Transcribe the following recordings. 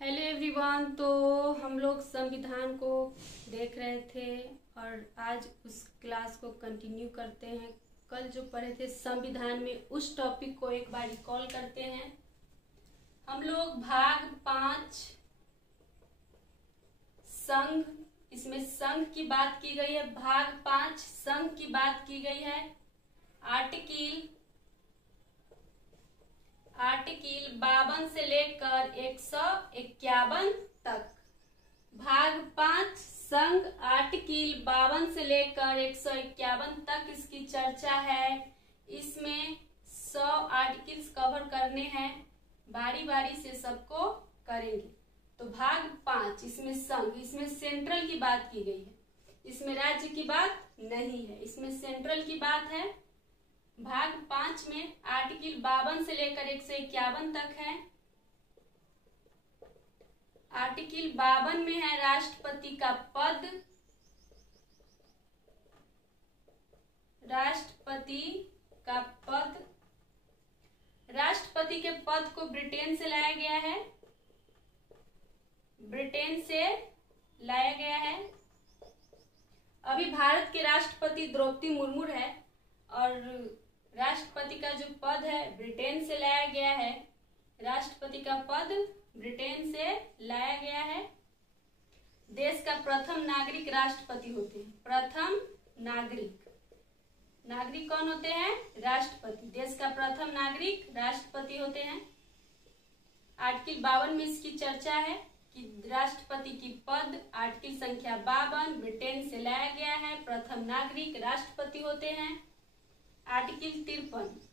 Hello everyone. तो हम लोग संविधान को देख रहे थे और आज उस क्लास को कंटिन्यू करते हैं। कल जो पढ़े थे संविधान में, उस टॉपिक को एक बार रिकॉल करते हैं। हम लोग भाग 5 संघ, इसमें संघ की बात की गई है। भाग 5 संघ की बात की गई है। आर्टिकल 52 से लेकर 151 तक। भाग 5 संघ आर्टिकल 52 से लेकर 151 तक इसकी चर्चा है। इसमें 100 आर्टिकल्स कवर करने हैं, बारी बारी से सबको करेंगे। तो भाग 5 इसमें संघ, इसमें सेंट्रल की बात की गई है, इसमें राज्य की बात नहीं है, इसमें सेंट्रल की बात है। भाग 5 में आर्टिकल 52 से लेकर 151 तक है। आर्टिकल 52 में है राष्ट्रपति का पद। राष्ट्रपति का पद, राष्ट्रपति के पद को ब्रिटेन से लाया गया है। ब्रिटेन से लाया गया है। अभी भारत के राष्ट्रपति द्रौपदी मुर्मू है और राष्ट्रपति का जो पद है ब्रिटेन से लाया गया है। राष्ट्रपति का पद ब्रिटेन से लाया गया है। देश का प्रथम नागरिक राष्ट्रपति होते हैं। प्रथम नागरिक, नागरिक कौन होते हैं? राष्ट्रपति। देश का प्रथम नागरिक राष्ट्रपति होते हैं। आर्टिकल 52 में इसकी चर्चा है कि राष्ट्रपति की पद, आर्टिकल संख्या 52 ब्रिटेन से लाया गया है। प्रथम नागरिक राष्ट्रपति होते हैं। आर्टिकल 53,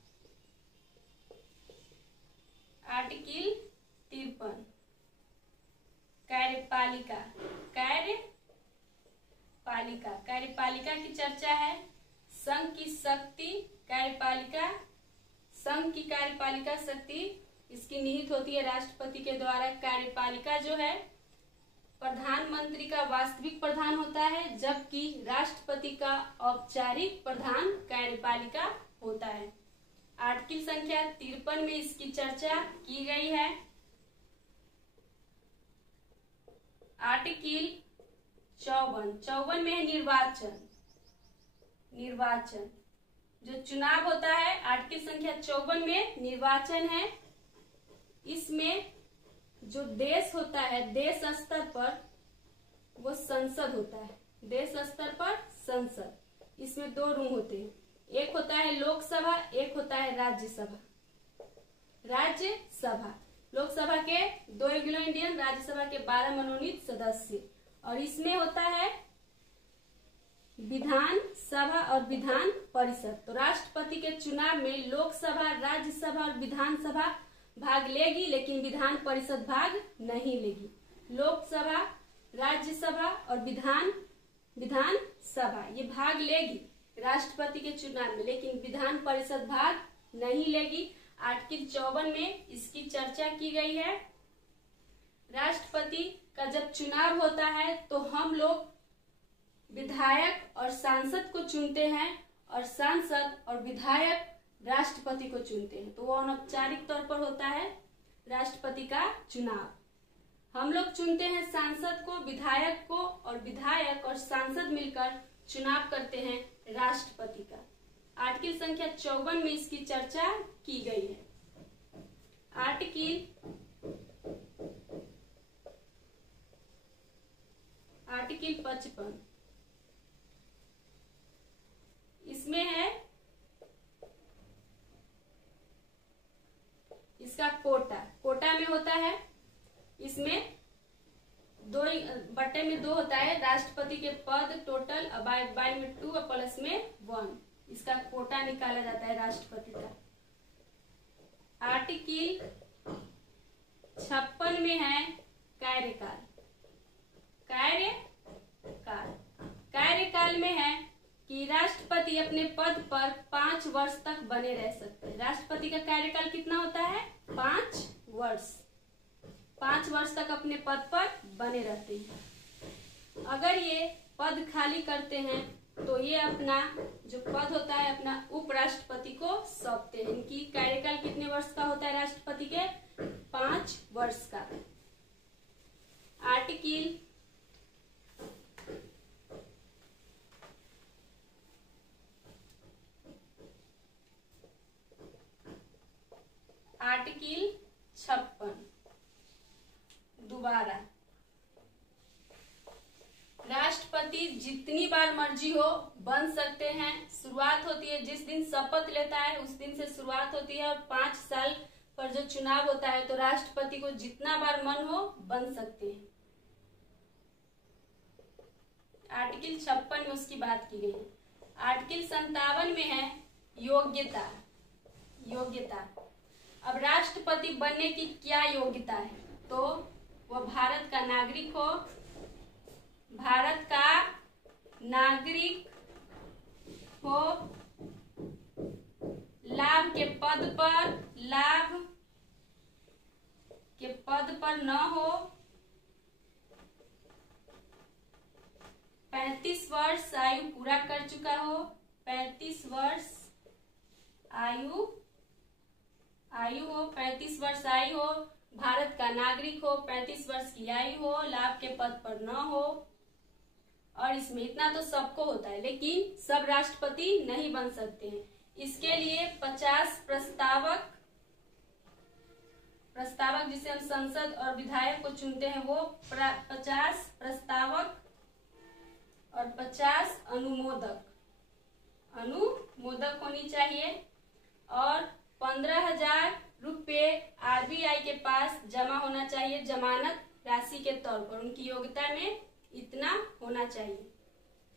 आर्टिकल 53 कार्यपालिका, कार्यपालिका, कार्यपालिका की चर्चा है। संघ की शक्ति कार्यपालिका, संघ की कार्यपालिका शक्ति इसकी निहित होती है राष्ट्रपति के द्वारा। कार्यपालिका जो है प्रधानमंत्री का वास्तविक प्रधान होता है, जबकि राष्ट्रपति का औपचारिक प्रधान कार्यपालिका होता है। आर्टिकल संख्या 53 में इसकी चर्चा की गई है। आर्टिकल 54 में है निर्वाचन, निर्वाचन जो चुनाव होता है। आर्टिकल संख्या 54 में निर्वाचन है। इसमें जो देश होता है, देश स्तर पर वो संसद होता है। देश स्तर पर संसद, इसमें 2 रूम होते हैं। एक होता है लोकसभा, एक होता है राज्यसभा। राज्यसभा, लोकसभा के 2 एंग्लो इंडियन, राज्यसभा के 12 मनोनीत सदस्य। और इसमें होता है विधान सभा और विधान परिषद। तो राष्ट्रपति के चुनाव में लोकसभा, राज्यसभा और विधानसभा भाग लेगी, लेकिन विधान परिषद भाग नहीं लेगी। लोकसभा, राज्यसभा और विधान सभा ये भाग लेगी राष्ट्रपति के चुनाव में, लेकिन विधान परिषद भाग नहीं लेगी। आर्टिकल 54 में इसकी चर्चा की गई है। राष्ट्रपति का जब चुनाव होता है तो हम लोग विधायक और सांसद को चुनते हैं, और सांसद और विधायक राष्ट्रपति को चुनते हैं। तो वो अनौपचारिक तौर पर होता है राष्ट्रपति का चुनाव। हम लोग चुनते हैं सांसद को, विधायक को, और विधायक और सांसद मिलकर चुनाव करते हैं राष्ट्रपति का। आर्टिकल संख्या 54 में इसकी चर्चा की गई है। आर्टिकल 55 इसमें है इसका कोटा। कोटा में होता है, इसमें 2/2 होता है। राष्ट्रपति के पद टोटल बाई में 2 और प्लस में 1, इसका कोटा निकाला जाता है राष्ट्रपति का। आर्टिकल 56 में है कार्यकाल। कार्यकाल, कार्यकाल में है कि राष्ट्रपति अपने पद पर 5 वर्ष तक बने रह सकते हैं। राष्ट्रपति का कार्यकाल कितना होता है? 5 वर्ष। 5 वर्ष तक अपने पद पर बने रहते हैं। अगर ये पद खाली करते हैं तो ये अपना जो पद होता है अपना उपराष्ट्रपति को सौंपते हैं। इनकी कार्यकाल कितने वर्ष का होता है राष्ट्रपति के? 5 वर्ष का। शपथ लेता है उस दिन से शुरुआत होती है, और 5 साल पर जो चुनाव होता है तो राष्ट्रपति को जितना बार मन हो बन सकते हैं। आर्टिकल 56 में उसकी बात की गई है। आर्टिकल 57 में है योग्यता। योग्यता, अब राष्ट्रपति बनने की क्या योग्यता है? तो वह भारत का नागरिक हो, भारत का नागरिक हो, लाभ के पद पर न हो, 35 वर्ष आयु पूरा कर चुका हो, 35 वर्ष आयु हो, 35 वर्ष आयु हो, भारत का नागरिक हो, 35 वर्ष की आयु हो, लाभ के पद पर न हो। और इसमें इतना तो सबको होता है, लेकिन सब राष्ट्रपति नहीं बन सकते हैं। इसके लिए 50 प्रस्तावक जिसे हम संसद और विधायक को चुनते हैं, वो 50 प्रस्तावक और 50 अनुमोदक होनी चाहिए, और 15,000 रुपये RBI के पास जमा होना चाहिए जमानत राशि के तौर पर। उनकी योग्यता में इतना होना चाहिए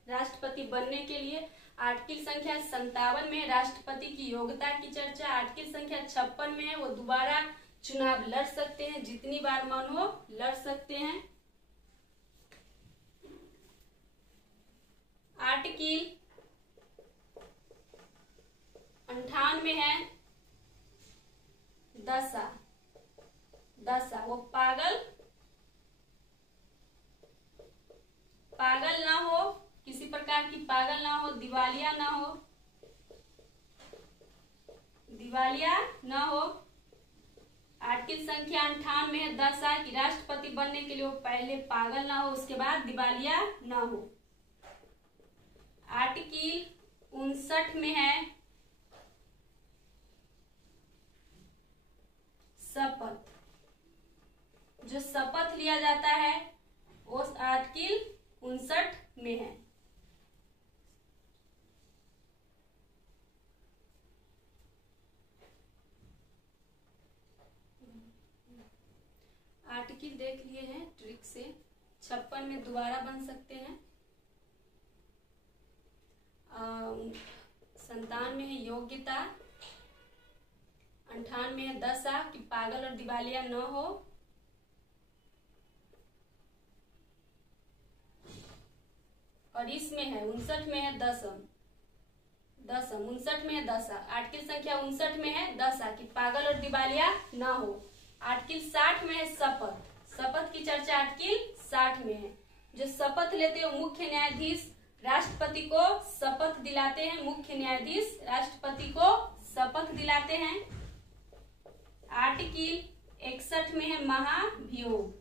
राष्ट्रपति बनने के लिए। आर्टिकल संख्या 57 में राष्ट्रपति की योग्यता की चर्चा। आर्टिकल संख्या 56 में है वो दोबारा चुनाव लड़ सकते हैं, जितनी बार मन हो लड़ सकते हैं। आर्टिकल 58 में है दशा। वो पागल ना हो, किसी प्रकार की पागल ना हो, दिवालिया ना हो। आर्टिकल संख्या 58 में है दशा कि राष्ट्रपति बनने के लिए वो पहले पागल ना हो, उसके बाद दिवालिया ना हो। आर्टिकल 59 में है शपथ। जो शपथ लिया जाता है वो आर्टिकल 59 में है। आर्टिकल देख लिए हैं ट्रिक से। 56 में दोबारा बन सकते हैं। 57 में है योग्यता, 58 में है दशा कि पागल और दिवालिया न हो, और इसमें है 59 में है दशम। 59 में है दशा। आर्टिकल संख्या 59 में है दशा कि पागल और दिवालिया न हो। आर्टिकल 60 में है शपथ की चर्चा आर्टिकल 60 में है। जो शपथ लेते हैं मुख्य न्यायाधीश राष्ट्रपति को शपथ दिलाते हैं। मुख्य न्यायाधीश राष्ट्रपति को शपथ दिलाते हैं। आर्टिकल 61 में है महाभियोग।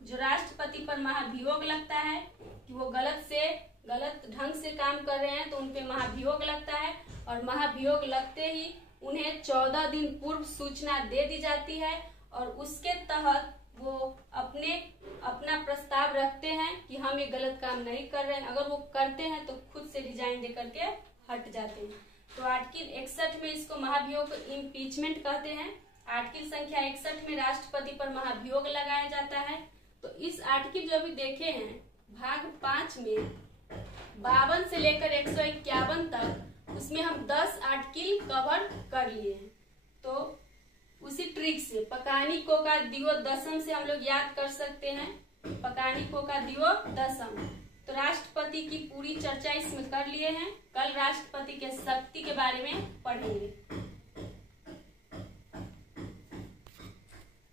जो राष्ट्रपति पर महाभियोग लगता है कि वो गलत ढंग से काम कर रहे हैं तो उनपे महाभियोग लगता है, और महाभियोग लगते ही उन्हें 14 दिन पूर्व सूचना दे दी जाती है, और उसके तहत वो अपना प्रस्ताव रखते हैं कि हम ये गलत काम नहीं कर रहे हैं। अगर वो करते हैं तो खुद से रिजाइन दे करके हट जाते हैं। तो आर्टिकल 61 में इसको महाभियोग इम्पीचमेंट कहते हैं। आर्टिकल संख्या 61 में राष्ट्रपति पर महाभियोग लगाया जाता है। तो इस आर्टिकल जो अभी देखे हैं भाग 5 में 52 से लेकर 151 तक, उसमें हम 10 आर्टिकल कवर कर लिए हैं। तो उसी ट्रिक से पकानिको का दिवो दशम से हम लोग याद कर सकते हैं। पकानिको का दिवो दशम। तो राष्ट्रपति की पूरी चर्चा इसमें कर लिए हैं। कल राष्ट्रपति के शक्ति के बारे में पढ़ेंगे।